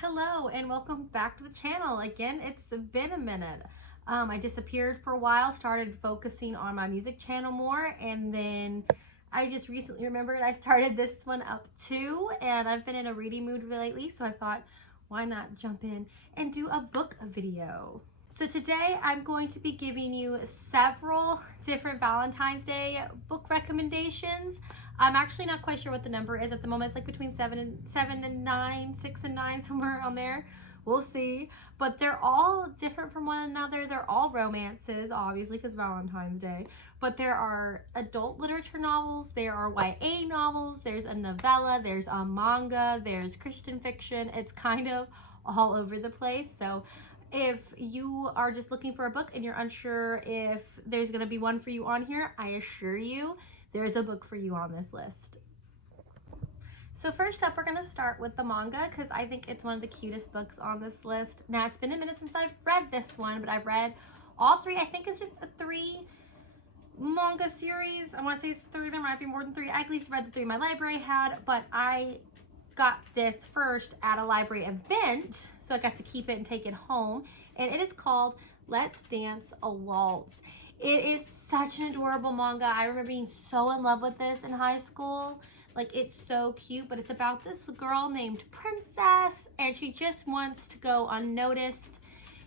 Hello and welcome back to the channel. Again, it's been a minute. I disappeared for a while, started focusing on my music channel more, and then I just recently remembered I started this one up too, and I've been in a reading mood lately, so I thought, why not jump in and do a book video? So today I'm going to be giving you several different Valentine's Day book recommendations. I'm actually not quite sure what the number is at the moment. It's like between 7 and 9, 6 and 9, somewhere around there. We'll see. But they're all different from one another. They're all romances, obviously, because Valentine's Day. But there are adult literature novels, there are YA novels, there's a novella, there's a manga, there's Christian fiction. It's kind of all over the place. So if you are just looking for a book and you're unsure if there's going to be one for you on here, I assure you there's a book for you on this list. So first up, we're going to start with the manga because I think it's one of the cutest books on this list. Now, it's been a minute since I've read this one, but I've read all three. I think it's just a 3 manga series. I want to say it's 3. There might be more than 3. I at least read the 3 my library had, but I got this first at a library event, so I got to keep it and take it home. And it is called Let's Dance a Waltz. It is such an adorable manga. I remember being so in love with this in high school. Like, it's so cute, but it's about this girl named Princess, and she just wants to go unnoticed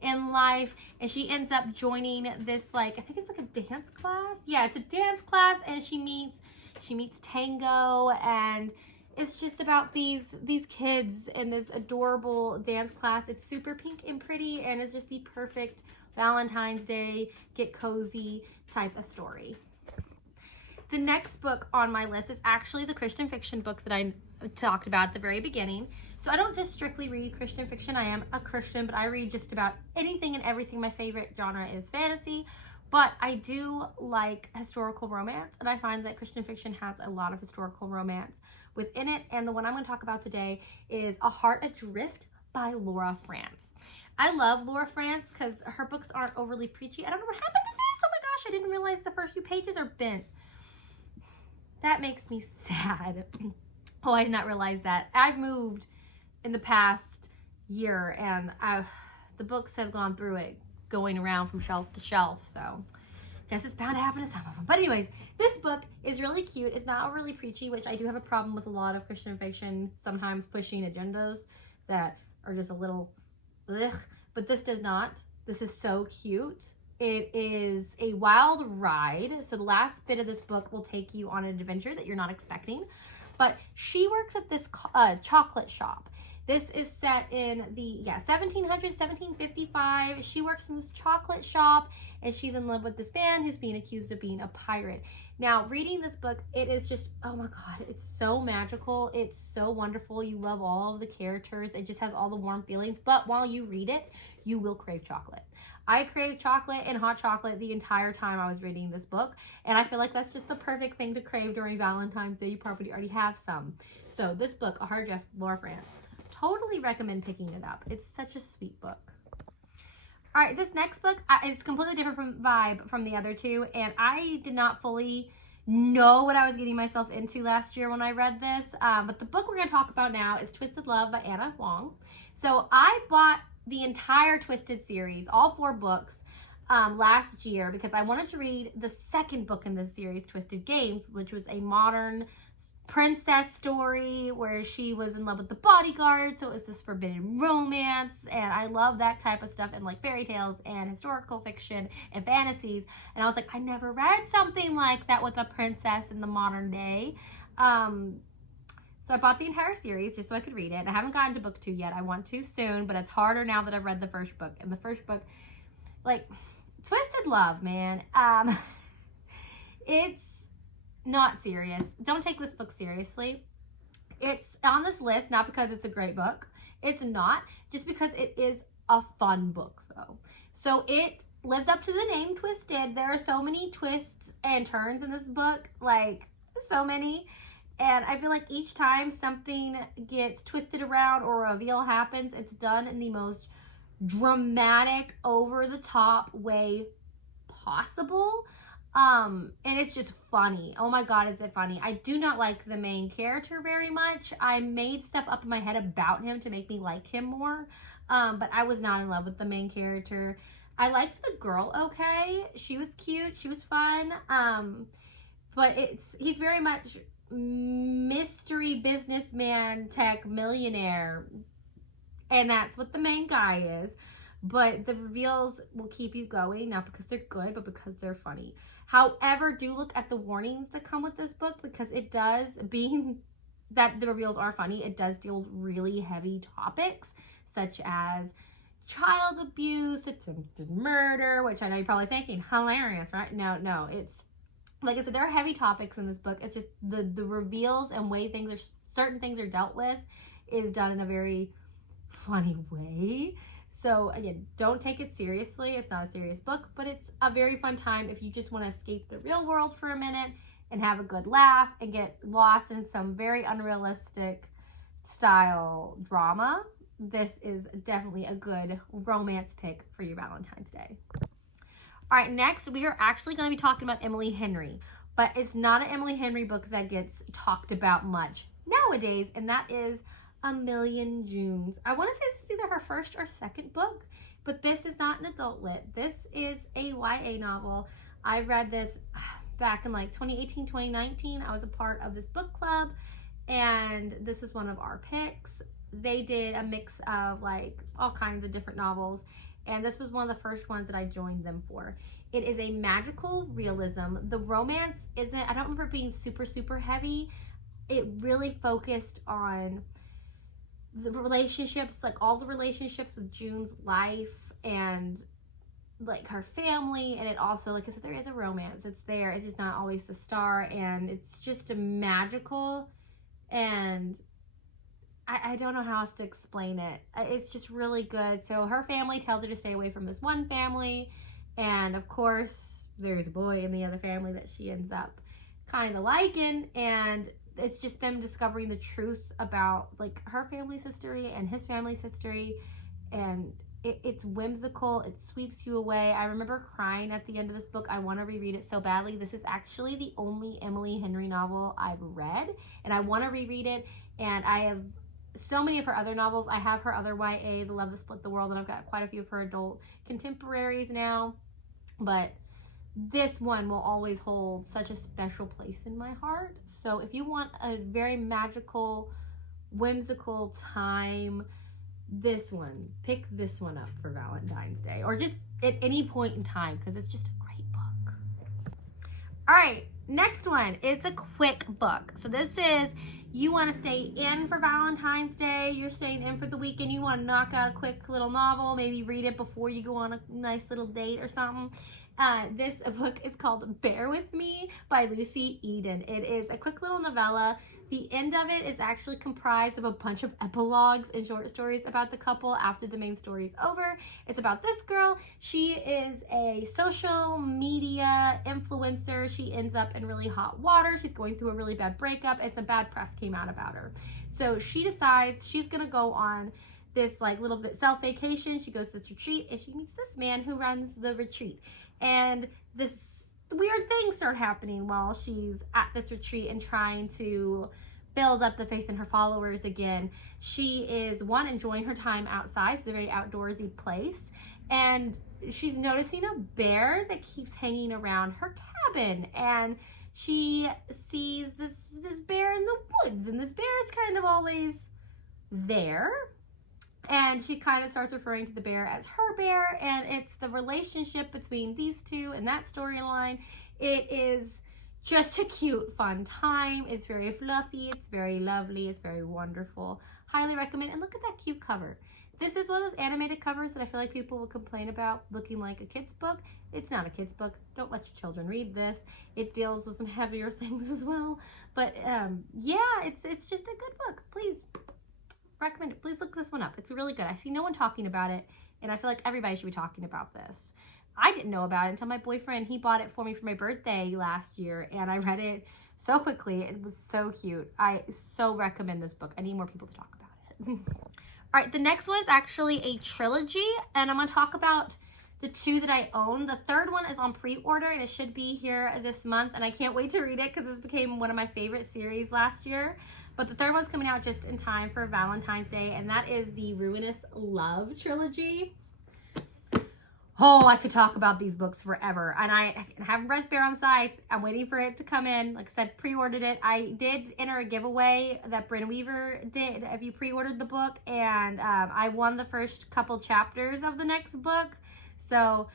in life, and she ends up joining this, like, I think it's like a dance class. Yeah, it's a dance class, and she meets Tango, and it's just about these kids in this adorable dance class. It's super pink and pretty, and it's just the perfect Valentine's Day, get cozy type of story. The next book on my list is actually the Christian fiction book that I talked about at the very beginning. So I don't just strictly read Christian fiction. I am a Christian, but I read just about anything and everything. My favorite genre is fantasy, but I do like historical romance, and I find that Christian fiction has a lot of historical romance within it. And the one I'm going to talk about today is A Heart Adrift by Laura France. I love Laura France because her books aren't overly preachy. I don't know what happened to this. Oh my gosh, I didn't realize the first few pages are bent. That makes me sad. Oh, I did not realize that. I've moved in the past year, and the books have gone through it, going around from shelf to shelf, so I guess it's bound to happen to some of them. But anyways, this book is really cute. It's not overly preachy, which I do have a problem with a lot of Christian fiction, sometimes pushing agendas that are just a little ugh, but this does not. This is so cute. It is a wild ride. So the last bit of this book will take you on an adventure that you're not expecting. But she works at this chocolate shop. This is set in the 1700s, 1755. She works in this chocolate shop, and she's in love with this man who's being accused of being a pirate. Now, reading this book, it is just, oh my God, it's so magical. It's so wonderful. You love all of the characters. It just has all the warm feelings. But while you read it, you will crave chocolate. I craved chocolate and hot chocolate the entire time I was reading this book, and I feel like that's just the perfect thing to crave during Valentine's Day. You probably already have some. So this book, A Heart Adrift, Laura France, totally recommend picking it up. It's such a sweet book. All right, this next book is completely different vibe from the other two, and I did not fully know what I was getting myself into last year when I read this, but the book we're going to talk about now is Twisted Love by Anna Huang. So I bought the entire Twisted series, all 4 books, last year because I wanted to read the second book in this series, Twisted Games, which was a modern princess story where she was in love with the bodyguard. So it was this forbidden romance, and I love that type of stuff in like fairy tales and historical fiction and fantasies. And I was like, I never read something like that with a princess in the modern day. So I bought the entire series just so I could read it. And I haven't gotten to book 2 yet. I want to soon, but it's harder now that I've read the first book. And the first book, like, Twisted Love, man. It's not serious. Don't take this book seriously. It's on this list not because it's a great book. It's not. Just because it is a fun book, though. So it lives up to the name, Twisted. There are so many twists and turns in this book. Like, so many. And I feel like each time something gets twisted around or a reveal happens, it's done in the most dramatic, over-the-top way possible. And it's just funny. Oh my God, is it funny? I do not like the main character very much. I made stuff up in my head about him to make me like him more. But I was not in love with the main character. I liked the girl okay. She was cute. She was fun. But he's very much mystery businessman tech millionaire. And that's what the main guy is. But the reveals will keep you going, not because they're good, but because they're funny. However, do look at the warnings that come with this book, because it does, being that the reveals are funny, it does deal with really heavy topics, such as child abuse, attempted murder, which I know you're probably thinking, hilarious, right? No, it's, like I said, there are heavy topics in this book. It's just the reveals and way certain things are dealt with is done in a very funny way. So again, don't take it seriously. It's not a serious book, but it's a very fun time if you just want to escape the real world for a minute and have a good laugh and get lost in some very unrealistic style drama. This is definitely a good romance pick for your Valentine's Day. All right, next we are actually going to be talking about Emily Henry, but it's not an Emily Henry book that gets talked about much nowadays, and that is A Million Junes. I want to say this is either her first or second book, but this is not an adult lit. This is a YA novel. I read this back in like 2018, 2019. I was a part of this book club, and this was one of our picks. They did a mix of like all kinds of different novels, and this was one of the first ones that I joined them for. It is a magical realism. The romance isn't, I don't remember it being super heavy. It really focused on the relationships, like all the relationships with June's life and like her family, and it also, like I said, there is a romance. It's there. It's just not always the star, and it's just a magical, and I don't know how else to explain it. It's just really good. So her family tells her to stay away from this one family, and of course there's a boy in the other family that she ends up kind of liking, and it's just them discovering the truth about like her family's history and his family's history, and it's whimsical. It sweeps you away. I remember crying at the end of this book. I want to reread it so badly. This is actually the only Emily Henry novel I've read, and I want to reread it. And I have so many of her other novels. I have her other YA, The Love That Split the World, and I've got quite a few of her adult contemporaries now. But this one will always hold such a special place in my heart. So if you want a very magical, whimsical time, pick this one up for Valentine's Day, or just at any point in time, because it's just a great book. All right, next one. It's a quick book. So this is, you want to stay in for Valentine's Day, you're staying in for the weekend, you want to knock out a quick little novel, maybe read it before you go on a nice little date or something. This book is called Bear With Me by Lucy Eden. It is a quick little novella. The end of it is actually comprised of a bunch of epilogues and short stories about the couple after the main story is over. It's about this girl. She is a social media influencer. She ends up in really hot water. She's going through a really bad breakup, and some bad press came out about her. So she decides she's gonna go on this like little bit self vacation. She goes to this retreat, and she meets this man who runs the retreat. And this weird things start happening while she's at this retreat and trying to build up the faith in her followers again. She is, one, enjoying her time outside. It's a very outdoorsy place. And she's noticing a bear that keeps hanging around her cabin. And she sees this bear in the woods. And this bear is kind of always there. And she kind of starts referring to the bear as her bear, and it's the relationship between these two and that storyline. It is just a cute, fun time. It's very fluffy. It's very lovely. It's very wonderful. Highly recommend. And look at that cute cover. This is one of those animated covers that I feel like people will complain about looking like a kid's book. It's not a kid's book. Don't let your children read this. It deals with some heavier things as well. But yeah, it's just a good book. Please recommend it. Please look this one up. It's really good. I see no one talking about it, and I feel like everybody should be talking about this. I didn't know about it until my boyfriend, he bought it for me for my birthday last year, and I read it so quickly. It was so cute. I so recommend this book. I need more people to talk about it. All right, the next one is actually a trilogy, and I'm going to talk about the 2 that I own. The 3rd one is on pre-order and it should be here this month, and I can't wait to read it because this became one of my favorite series last year. But the 3rd one's coming out just in time for Valentine's Day, and that is the Ruinous Love trilogy. Oh, I could talk about these books forever. And I haven't read Spare on Scythe. I'm waiting for it to come in. Like I said, pre-ordered it. I did enter a giveaway that Bryn Weaver did if you pre-ordered the book. And I won the first couple chapters of the next book. So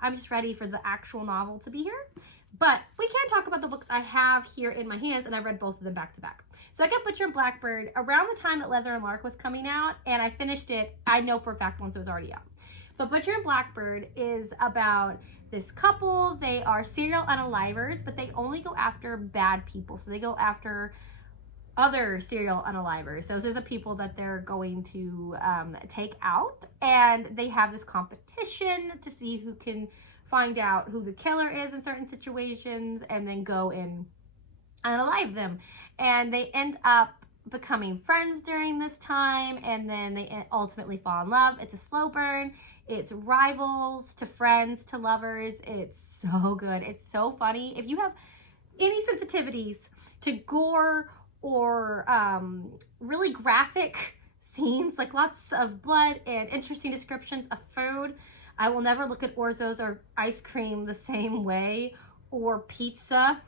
I'm just ready for the actual novel to be here. But we can talk about the books I have here in my hands, and I read both of them back to back. So I got Butcher and Blackbird around the time that Leather and Lark was coming out, and I finished it, I know for a fact, once it was already out. But Butcher and Blackbird is about this couple. They are serial unalivers, but they only go after bad people. So they go after other serial unalivers. Those are the people that they're going to take out. And they have this competition to see who can find out who the killer is in certain situations and then go and unalive them. And they end up becoming friends during this time, and then they ultimately fall in love. It's a slow burn. It's rivals to friends to lovers. It's so good. It's so funny. If you have any sensitivities to gore or really graphic scenes, like lots of blood and interesting descriptions of food, I will never look at orzos or ice cream the same way, or pizza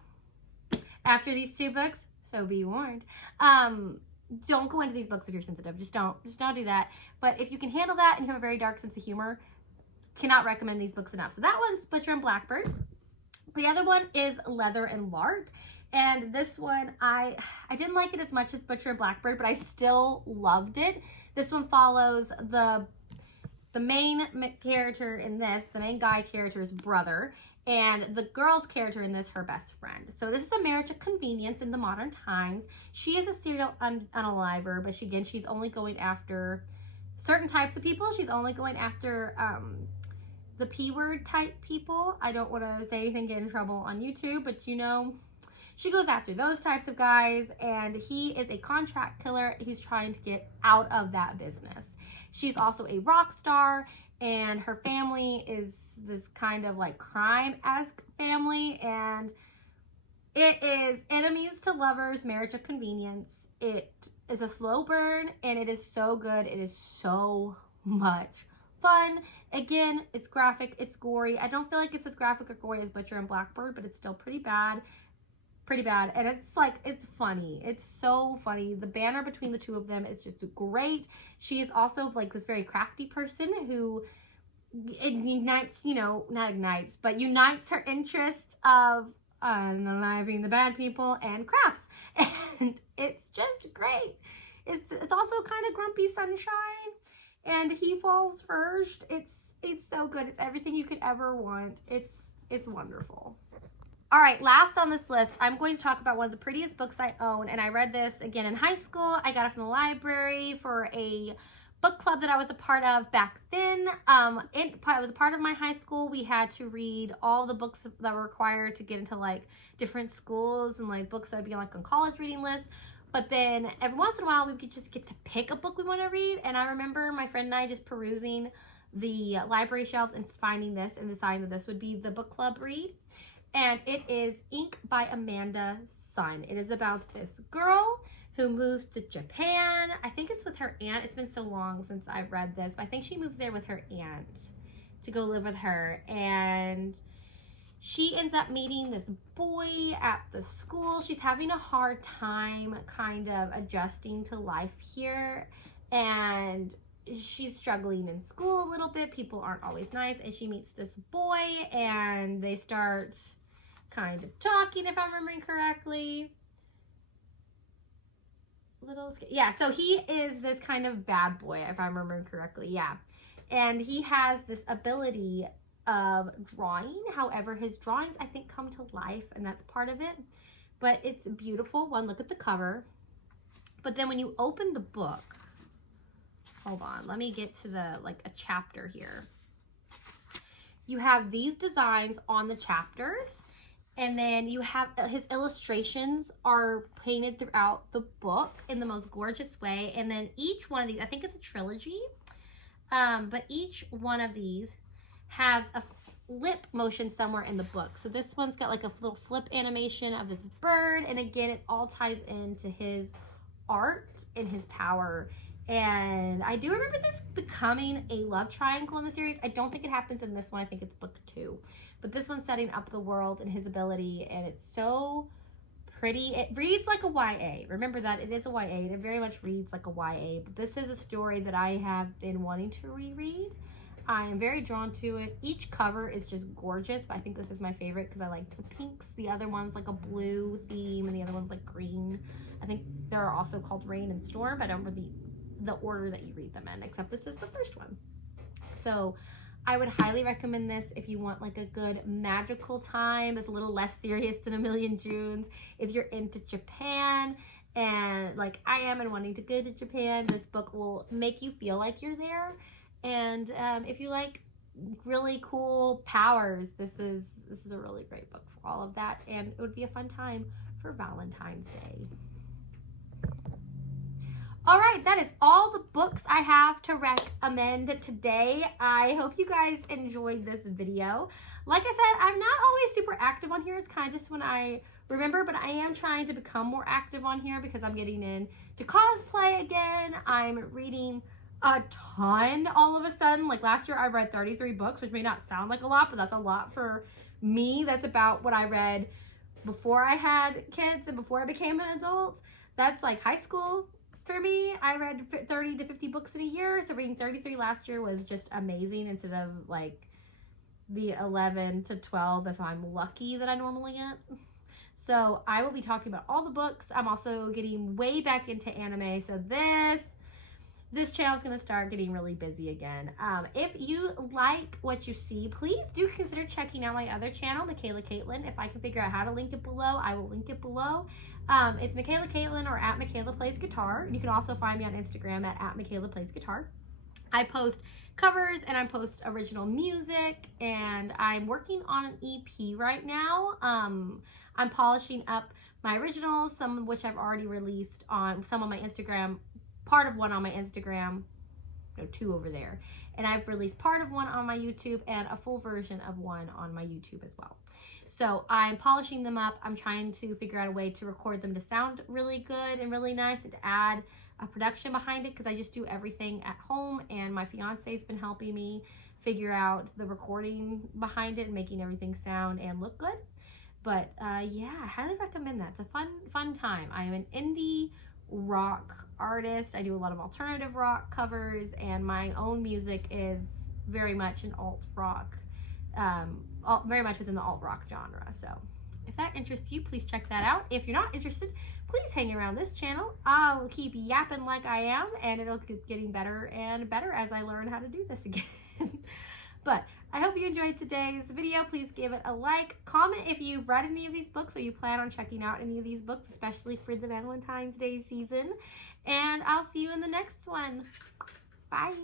after these 2 books. So be warned. Don't go into these books if you're sensitive. Just don't do that. But if you can handle that and you have a very dark sense of humor, cannot recommend these books enough. So that one's Butcher and Blackbird. The other one is Leather and Lark. And this one, I didn't like it as much as Butcher and Blackbird, but I still loved it. This one follows the main character in this, the main guy character's brother, and the girl's character in this, her best friend. So this is a marriage of convenience in the modern times. She is a serial unaliver, but she's only going after certain types of people. She's only going after the P-word type people. I don't want to say anything, get in trouble on YouTube, but you know, she goes after those types of guys, and he is a contract killer who's trying to get out of that business. She's also a rock star, and her family is this kind of like crime-esque family, and it is enemies to lovers, marriage of convenience. It is a slow burn, and it is so good. It is so much fun. Again, it's graphic, it's gory. I don't feel like it's as graphic or gory as Butcher and Blackbird, but it's still pretty bad, and it's funny. It's so funny. The banner between the 2 of them is just great. She is also like this very crafty person who unites her interest of unaliving the bad people and crafts, and it's just great. It's also kind of grumpy sunshine, and he falls first. It's so good. It's everything you could ever want. It's wonderful. All right, last on this list, I'm going to talk about one of the prettiest books I own, and I read this again in high school. I got it from the library for a book club that I was a part of back then. It was a part of my high school. We had to read all the books that were required to get into like different schools, and like books that would be like on college reading lists. But then every once in a while we could just get to pick a book we want to read. And I remember my friend and I just perusing the library shelves and finding this and deciding that this would be the book club read. And it is Ink by Amanda Sun. It is about this girl who moves to Japan. I think it's with her aunt. It's been so long since I've read this, but I think she moves there with her aunt to go live with her. And she ends up meeting this boy at the school. She's having a hard time kind of adjusting to life here, and she's struggling in school a little bit. People aren't always nice, and she meets this boy, and they start kind of talking, if I'm remembering correctly. Yeah, so he is this kind of bad boy, if I'm remembering correctly. Yeah, and he has this ability of drawing. However, his drawings, I think, come to life, and that's part of it. But it's beautiful. One, look at the cover. But then when you open the book, hold on, let me get to the a chapter here. You have these designs on the chapters, and then you have his illustrations are painted throughout the book in the most gorgeous way. And then each one of these, I think it's a trilogy, but each one of these has a flip motion somewhere in the book. So this one's got like a little flip animation of this bird, and again, it all ties into his art and his power. And I do remember this becoming a love triangle in the series. I don't think it happens in this one. I think it's book 2. But this one's setting up the world and his ability, and it's so pretty. It reads like a YA. Remember that, it is a YA. It very much reads like a YA, but this is a story that I have been wanting to reread. I am very drawn to it. Each cover is just gorgeous, but I think this is my favorite because I like the pinks. The other one's like a blue theme, and the other one's like green. I think they're also called Rain and Storm, but I don't remember the order that you read them in, except this is the first one. So I would highly recommend this if you want like a good magical time. It's a little less serious than A Million Junes. If you're into Japan, and like I am and wanting to go to Japan, this book will make you feel like you're there. And if you like really cool powers, this is a really great book for all of that, and it would be a fun time for Valentine's Day. All right, that is all the books I have to recommend today. I hope you guys enjoyed this video. Like I said, I'm not always super active on here. It's kind of just when I remember, but I am trying to become more active on here because I'm getting into cosplay again. I'm reading a ton all of a sudden. Like last year I read 33 books, which may not sound like a lot, but that's a lot for me. That's about what I read before I had kids and before I became an adult. That's like high school for me. I read 30 to 50 books in a year, so reading 33 last year was just amazing instead of like the 11 to 12 if I'm lucky that I normally get. So I will be talking about all the books. I'm also getting way back into anime, so this channel is going to start getting really busy again. If you like what you see, please do consider checking out my other channel, Michaela Caitlin. If I can figure out how to link it below, I will link it below. It's Michaela Caitlin or at Michaela Plays Guitar. You can also find me on Instagram at Michaela Plays Guitar. I post covers and I post original music, and I'm working on an EP right now. I'm polishing up my originals, some of which I've already released on some on my Instagram. Part of one on my Instagram, no, 2 over there, and I've released part of one on my YouTube and a full version of one on my YouTube as well. So I'm polishing them up. I'm trying to figure out a way to record them to sound really good and really nice, and to add a production behind it, because I just do everything at home, and my fiance's been helping me figure out the recording behind it and making everything sound and look good. But yeah, I highly recommend that. It's a fun time. I am an indie rock artist. I do a lot of alternative rock covers, and my own music is very much an alt rock, very much within the alt rock genre. So if that interests you, please check that out. If you're not interested, please hang around this channel. I'll keep yapping like I am, and it'll keep getting better and better as I learn how to do this again. But I hope you enjoyed today's video. Please give it a like. Comment if you've read any of these books or you plan on checking out any of these books, especially for the Valentine's Day season. And I'll see you in the next one. Bye.